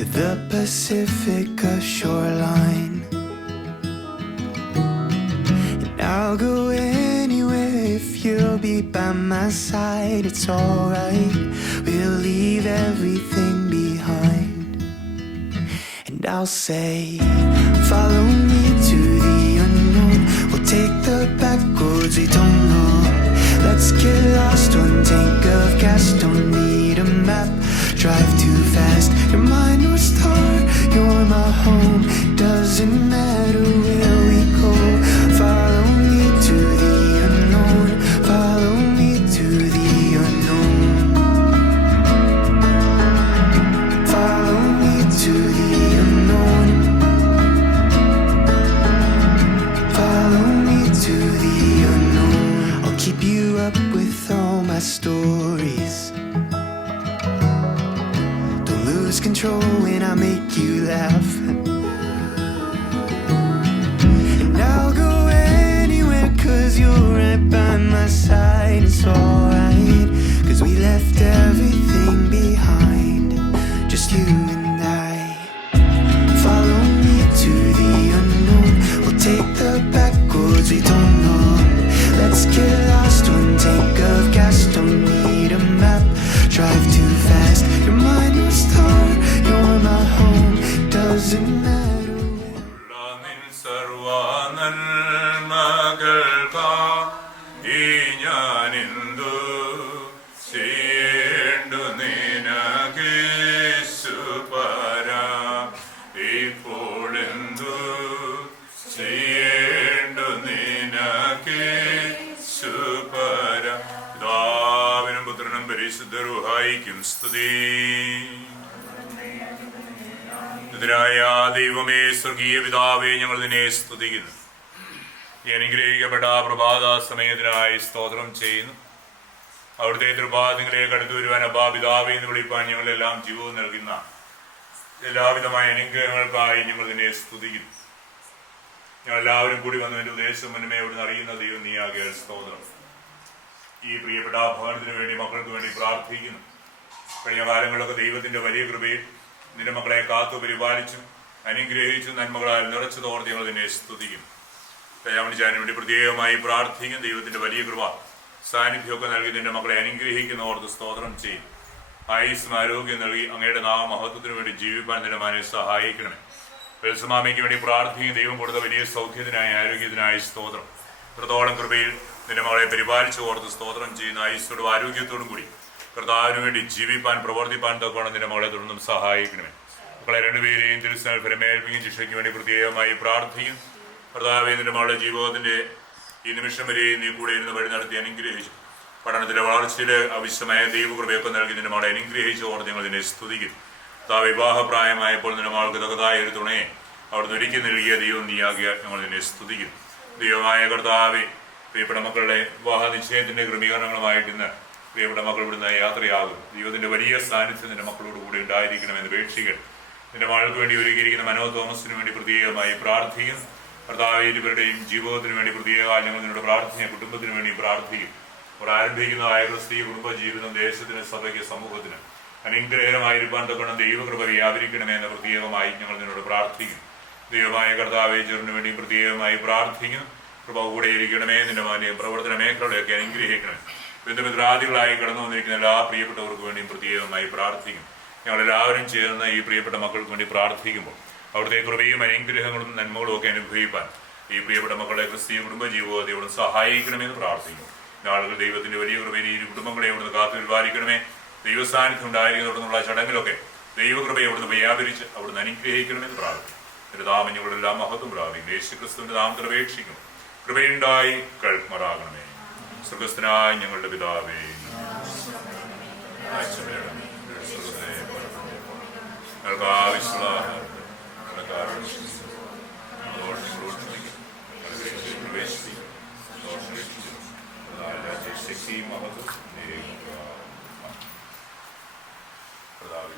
to the Pacifica shoreline. And I'll go anywhere if you'll be by my side. It's alright, we'll leave everything behind. And I'll say, follow me to the unknown. We'll take the back roads we don't know. Let's get lost, one tank of gas, don't need a map. Drive too fast, you're my North Star, you're my home. Doesn't matter where we go. Follow me to the unknown. Follow me to the unknown. Follow me to the unknown. Follow me to the unknown. I'll keep you up with all my stories. Don't lose control when I make you laugh. And I'll go anywhere 'cause you're right by my side. It's alright, 'cause we left everything behind, just you and I. Follow me to the unknown. We'll take the back roads we don't know. Let's get lost, one tank of gas, don't need a map. Drive too fast, you're my North Star, you're my home. Doesn't matter where. ായ ദൈവമേ, സ്വർഗീയ പിതാവേ, ഞങ്ങൾ നിന്നെ സ്തുതിക്കുന്നു. ഈ അനുഗ്രഹിക്കപ്പെട്ട പ്രഭാത സമയത്തിനായി സ്തോത്രം ചെയ്യുന്നു. അവിടുത്തെ തൃപാദങ്ങളിലേക്ക് അടുത്തു വരുവാൻ അബ്ബാ പിതാവേ എന്ന് വിളിപ്പാൻ ഞങ്ങളെല്ലാം ജീവവും നൽകുന്ന എല്ലാവിധമായ അനുഗ്രഹങ്ങൾക്കായി ഞങ്ങൾ നിന്നെ സ്തുതിക്കുന്നു. ഞങ്ങൾ എല്ലാവരും കൂടി വന്നതിന്റെ ഉദ്ദേശം മുന്നമേ അവിടുന്ന് അറിയുന്ന ദൈവം നീയാകിയാൽ സ്തോത്രം. ഈ പ്രിയപ്പെട്ട ഭവനത്തിന് വേണ്ടി, മക്കൾക്ക് വേണ്ടി പ്രാർത്ഥിക്കുന്നു. കഴിഞ്ഞ കാലങ്ങളിലൊക്കെ ദൈവത്തിന്റെ വലിയ കൃപയിൽ നിന്റെ മക്കളെ കാത്തു പരിപാലിച്ചും അനുഗ്രഹിച്ചും നന്മകളാൽ നിറച്ചു തോർത്ത് ഞങ്ങൾ നിന്നെ സ്തുതിക്കും. കയ്യാമണിച്ചാനും വേണ്ടി പ്രത്യേകമായി പ്രാർത്ഥിക്കും. ദൈവത്തിന്റെ വലിയ കൃപ സാന്നിധ്യമൊക്കെ നൽകി നിന്റെ മക്കളെ അനുഗ്രഹിക്കുന്ന ഓർത്ത് സ്തോത്രം ചെയ്യും. ആയുസ്സും ആരോഗ്യം നൽകി അങ്ങയുടെ നാമമഹത്വത്തിന് വേണ്ടി ജീവിപ്പാൻ നിന്റെ മാനെ സഹായിക്കണമേ. വെൽസമാമയ്ക്ക് വേണ്ടി പ്രാർത്ഥിക്കും. ദൈവം കൊടുത്ത വലിയ സൗഖ്യത്തിനായി, ആരോഗ്യത്തിനായി സ്തോത്രം. ഇത്രത്തോളം കൃപയിൽ നിന്റെ മകളെ പരിപാലിച്ചു ഓർത്ത് സ്തോത്രം ചെയ്യുന്ന ആയുസ്സോടും ആരോഗ്യത്തോടും കൂടി കർത്താവിന് വേണ്ടി ജീവിപ്പാൻ, പ്രവർത്തിപ്പാൻ തൊക്കെ നിന്റെ മകളെ തുടർന്നും സഹായിക്കണമേ. മക്കളെ രണ്ടുപേരെയും തിരുസ്ഥാനം ഫലമേൽപ്പിക്കും. ശിക്ഷയ്ക്ക് വേണ്ടി പ്രത്യേകമായി പ്രാർത്ഥിക്കും. കർത്താവേ, നിന്റെ മകളുടെ ജീവിതത്തിന്റെ ഈ നിമിഷം വരെയും നീ കൂടെ ഇരുന്ന് വഴി നടത്തി അനുഗ്രഹിച്ചു. പഠനത്തിന്റെ വളർച്ചയിൽ ആവശ്യമായ ദൈവകൃപയൊക്കെ നൽകി നിന്റെ മകളെ അനുഗ്രഹിച്ചു ഓർത്ത് ഞങ്ങൾ നിന്നെ സ്തുതിക്കും. വിവാഹപ്രായമായപ്പോൾ നിന്റെ മകൾക്ക് തക്കതായ ഒരു തുണയെ അവിടുന്ന് ഒരുക്കി നൽകിയ ദൈവം നീയാകിയ ഞങ്ങൾ നിന്നെ സ്തുതിക്കും. ദൈവമായ കർത്താവേ, പ്രിയപ്പെട്ട മക്കളുടെ വിവാഹ നിശ്ചയത്തിന്റെ ക്രമീകരണങ്ങളുമായിട്ട് ഇന്ന് പ്രിയപ്പെട്ട മക്കൾ ഇവിടുന്ന് യാത്രയാകും. ദൈവത്തിന്റെ വലിയ സാന്നിധ്യം നിന്റെ മക്കളോട് കൂടി ഉണ്ടായിരിക്കണമെന്ന് അപേക്ഷികൾ. നിന്റെ മകൾക്ക് വേണ്ടി ഒരുക്കിയിരിക്കുന്ന മനോ തോമസിന് വേണ്ടി പ്രത്യേകമായി പ്രാർത്ഥിക്കും. കർത്താവേ, ഇരുവരുടെയും ജീവിതത്തിന് വേണ്ടി പ്രത്യേകമായി ഞങ്ങൾ നിന്നോട് പ്രാർത്ഥിക്കുക. കുടുംബത്തിന് വേണ്ടി പ്രാർത്ഥിക്കും. അവർ ആരംഭിക്കുന്നതായ ക്രിസ്തീയ കുടുംബ ജീവിതം ദേശത്തിന്, സഭയ്ക്ക്, സമൂഹത്തിന് അനുഗ്രഹമായിരിക്കാൻ തൊക്കണം ദൈവകൃപ വ്യാപരിക്കണമെന്ന് പ്രത്യേകമായി ഞങ്ങൾ നിന്നോട് പ്രാർത്ഥിക്കും. ദൈവമായ കർത്താവേ, ചെറിന് വേണ്ടി പ്രത്യേകമായി പ്രാർത്ഥിക്കും. കൃപ കൂടെ ഇരിക്കണമേ. നിന്റെ മാന്യം പ്രവർത്തന മേഖലകളെയൊക്കെ അനുഗ്രഹിക്കണമേ. ബന്ധുമിത്രാദികളായി കടന്നു വന്നിരിക്കുന്ന എല്ലാ പ്രിയപ്പെട്ടവർക്ക് വേണ്ടിയും പ്രത്യേകമായി പ്രാർത്ഥിക്കും. ഞങ്ങളെല്ലാവരും ചേർന്ന് ഈ പ്രിയപ്പെട്ട മക്കൾക്ക് വേണ്ടി പ്രാർത്ഥിക്കുമ്പോൾ അവിടുത്തെ കൃപയും അനുഗ്രഹങ്ങളും നന്മകളും ഒക്കെ അനുഭവിപ്പാൻ ഈ പ്രിയപ്പെട്ട മക്കളെ ക്രിസ്തീയ കുടുംബ ജീവിതത്തെ അവിടുന്ന് സഹായിക്കണമെന്ന് പ്രാർത്ഥിക്കും. നാളുകൾ ദൈവത്തിന്റെ വലിയ കൃപയിൽ ഈ കുടുംബങ്ങളെ അവിടുന്ന് കാത്തു പരിപാലിക്കണമേ. ദൈവസാന്നിധ്യം ഉണ്ടായിരിക്കുന്നതോടുള്ള ചടങ്ങിലൊക്കെ ദൈവകൃപയെ അവിടുന്ന് വ്യാപരിച്ച് അവിടുന്ന് അനുഗ്രഹിക്കണമെന്ന് പ്രാർത്ഥിക്കും. എന്റെ നാമങ്ങളുടെ എല്ലാം മഹത്വം പ്രാപിക്കും. യേശു ക്രിസ്തുവിന്റെ നാമത്തിൽ അപേക്ഷിക്കും. കൃപയുണ്ടായി കേൾക്കുമാറാകണമേ. സ്വർഗസ്ഥനായ ഞങ്ങളുടെ പിതാവേ, ഞങ്ങൾക്ക് ആവശ്യമുള്ള ശക്തിയും മഹത്വം പ്രതാപ